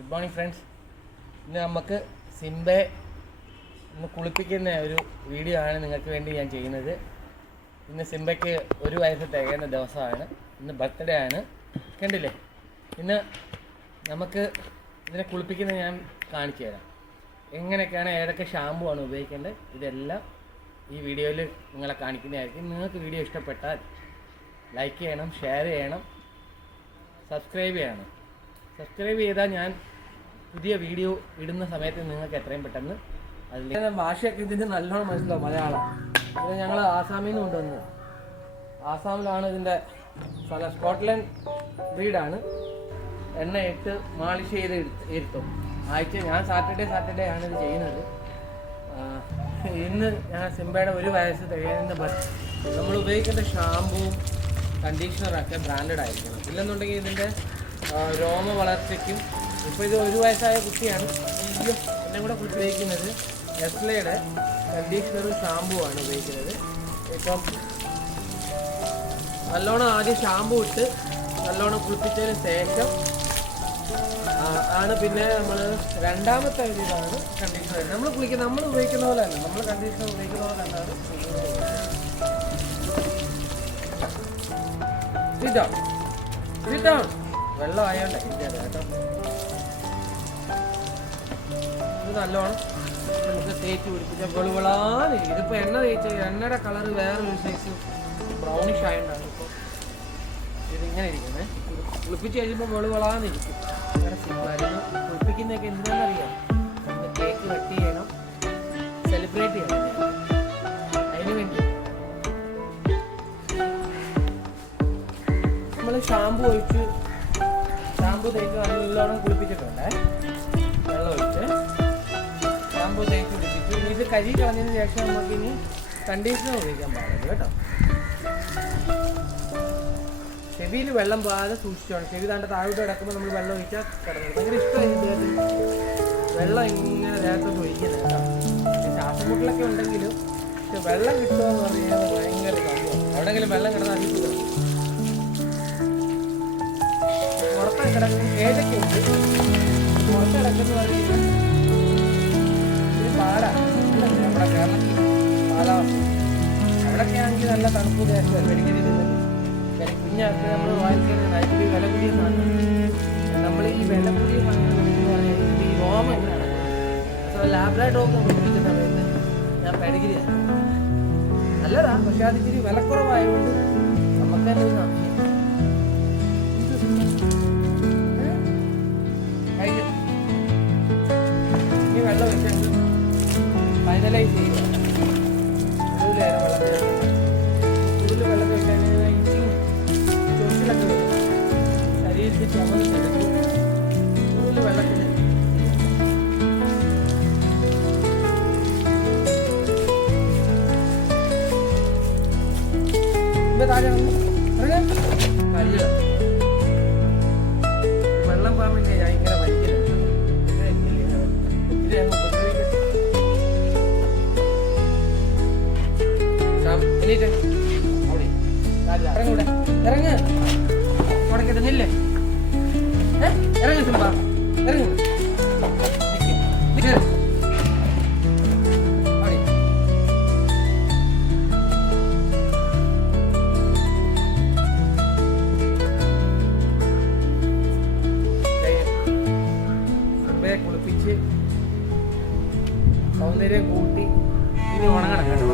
Good morning friends. ഇന്ന് നമുക്ക് സിംബയെ ഇന്ന് കുളിപ്പിക്കുന്ന ഒരു വീഡിയോ ആണ് നിങ്ങൾക്ക് വേണ്ടി ഞാൻ ചെയ്യുന്നത്. ഇന്ന് സിംബയ്ക്ക് 1 വയസ്സ് തികയുന്ന ദിവസമാണ്. ഇന്ന് ബർത്ത്ഡേ ആണ്. കണ്ടില്ലേ? ഇന്ന് നമുക്ക് ഇതിനെ കുളിപ്പിക്കുന്നത് ഞാൻ കാണിച്ചു തരാം. എങ്ങനെയൊക്കെയാണ്, ഏതൊക്കെ ഷാമ്പു ആണ് ഉപയോഗിക്കേണ്ടത്, ഇതെല്ലാം ഈ വീഡിയോയിൽ നിങ്ങളെ കാണിക്കുന്നതായിരിക്കും. നിങ്ങൾക്ക് വീഡിയോ ഇഷ്ടപ്പെട്ടാൽ ലൈക്ക് ചെയ്യണം, ഷെയർ ചെയ്യണം, സബ്സ്ക്രൈബ് ചെയ്യണം. സബ്സ്ക്രൈബ് ചെയ്താൽ ഞാൻ പുതിയ വീഡിയോ ഇടുന്ന സമയത്ത് നിങ്ങൾക്ക് എത്രയും പെട്ടെന്ന് അതിൽ ഭാഷയൊക്കെ ഇതിൻ്റെ നല്ലോണം മനസ്സിലാവും. മലയാളം ഇത് ഞങ്ങൾ ആസാമിൽ നിന്ന് കൊണ്ടുവന്നത്. ആസാമിലാണ് ഇതിൻ്റെ സ്ഥലം. സ്കോട്ട്ലൻഡ് ബ്രീഡാണ്. എണ്ണ ഇട്ട് മാളിഷ് ചെയ്ത് ഇരുത്തും. ഞാൻ സാറ്റർഡേ ആണ് ഇത് ചെയ്യുന്നത്. ഇന്ന് ഞാൻ സിംബയുടെ 1 വയസ്സ് തികയുന്ന നമ്മൾ ഉപയോഗിക്കേണ്ട ഷാമ്പുവും കണ്ടീഷണറൊക്കെ ബ്രാൻഡഡ് ആയിരിക്കണം. ഇല്ലെന്നുണ്ടെങ്കിൽ ഇതിൻ്റെ രോമ വളർച്ചയ്ക്കും. ഇപ്പോൾ ഇത് 1 വയസ്സായ കുട്ടിയാണ്. എന്നെ കൂടെ ഉപയോഗിക്കുന്നത് എസ്ലയുടെ കണ്ടീഷണറും ഷാമ്പുവാണ് ഉപയോഗിക്കുന്നത്. ഇപ്പം നല്ലോണം ആദ്യം ഷാമ്പു ഇട്ട് നല്ലോണം കുളിപ്പിച്ചതിന് ശേഷം ആണ് പിന്നെ നമ്മൾ രണ്ടാമത്തെ ഒരു ഇതാണ് കണ്ടീഷണർ. നമ്മൾ ഉപയോഗിക്കുന്ന പോലെ അല്ല, നമ്മൾ കണ്ടീഷണർ ഉപയോഗിക്കുന്ന പോലെ തന്നെയാണ് ചെയ്യുന്നത്. വെള്ളം ആയോണ്ടേ കേട്ടോ. ഇത് നല്ലോണം നമുക്ക് തേച്ച് പിടിപ്പിച്ച വെളുവിളാന്നിരിക്കും. ഇതിപ്പോൾ എണ്ണ തേച്ച് എണ്ണയുടെ കളറ് വേറൊരു സൈസ് ബ്രൗണിഷ് ആയതുകൊണ്ടാണ് ഇപ്പോൾ ഇതിങ്ങനെ ഇരിക്കുന്നത്. കുളിപ്പിച്ച് കഴിയുമ്പോൾ വെളുവിളാന്നിരിക്കും. വേറെ സിമ്പായിരുന്നു. കുളിപ്പിക്കുന്നതൊക്കെ എന്താണെന്നറിയാം. കേക്ക് കട്ട് ചെയ്യണം, സെലിബ്രേറ്റ് ചെയ്യണം. അതിന് വേണ്ടി നമ്മൾ ഷാമ്പു ഒഴിച്ച് തേക്ക് നല്ലോണം കുളിപ്പിച്ചിട്ടുണ്ട്. വെള്ളം ഒഴിച്ച് ഷാമ്പു തേക്ക് കുളിപ്പിച്ചു. ഇനി ഇത് കഴുകി കളഞ്ഞതിന് ശേഷം നമുക്ക് ഇനി കണ്ടീഷണർ ഉപയോഗിക്കാൻ പാടില്ല കേട്ടോ. ചെവിയിൽ വെള്ളം പോകാതെ സൂക്ഷിച്ചോണം. ചെവി താണ്ട താഴോട്ട് കിടക്കുമ്പോൾ നമ്മൾ വെള്ളം ഒഴിച്ചാൽ കിടന്നു. ഭയങ്കര ഇഷ്ടമായി വെള്ളം ഇങ്ങനെ ദേഹത്തോട്ട് ഒഴിക്കുന്നത് കേട്ടോ. ശ്വാസമുട്ടലൊക്കെ ഉണ്ടെങ്കിലും പക്ഷെ വെള്ളം കിട്ടുക എന്ന് പറഞ്ഞാൽ ഭയങ്കര സംഭവം. എവിടെയെങ്കിലും വെള്ളം കിടന്നാൽ അറിയില്ല. പുറത്ത് കിടക്കും ഏതൊക്കെ ഉണ്ട്. പുറത്ത് കിടക്കുന്ന പറയുന്നത് ഇത് പാടാണ്. നമ്മുടെ കേരളത്തിൽ കാലാവസ്ഥ അവിടെയൊക്കെ ആണെങ്കിൽ നല്ല തണുപ്പ് ദേശം വെടിക്കരി കുഞ്ഞാക്ക് നമ്മൾ വാങ്ങിക്കുന്നത് അതിൽ വില കൂടിയ സാധനം. നമ്മൾ ഈ വില കൂടിയ സാധനങ്ങൾ ഈ രോമം ഇങ്ങനെ നടക്കുന്നത്. ലാബ്രാഡോഗ് കുടിപ്പിച്ച സമയത്ത് ഞാൻ പെഡിഗ്രിയാണ്. നല്ലതാ, പക്ഷെ അത് ഇച്ചിരി വിലക്കുറവായതുകൊണ്ട് നമുക്ക് തന്നെ ഒരു സംശയം. കഴിഞ്ഞു. ഈ വെള്ളം വെച്ചിട്ട് ഫൈനലൈസ് ചെയ്യുക. കൂടുതലേറെ വെള്ളം വെക്കാൻ ചൊറിച്ചിലൊക്കെ വരും. ശരീരത്തിൽ ചുമന്നെടുത്ത് കൂടുതൽ വെള്ളത്തിൽ വെള്ളം പോകാൻ വേണ്ടി ഞാൻ ഇങ്ങനെ വലിക്കുന്നത്. ഇറങ്ങൂടെ, ഇറങ്ങ് മുടക്കിട്ടുന്നില്ലേ? ഇറങ്ങ് സിംബ, ഇറങ്ങ്. സിംബയെ കുളിപ്പിച്ച് സൗന്ദര്യം കൂട്ടി ഇനി ഉണങ്ങണം കേട്ടോ.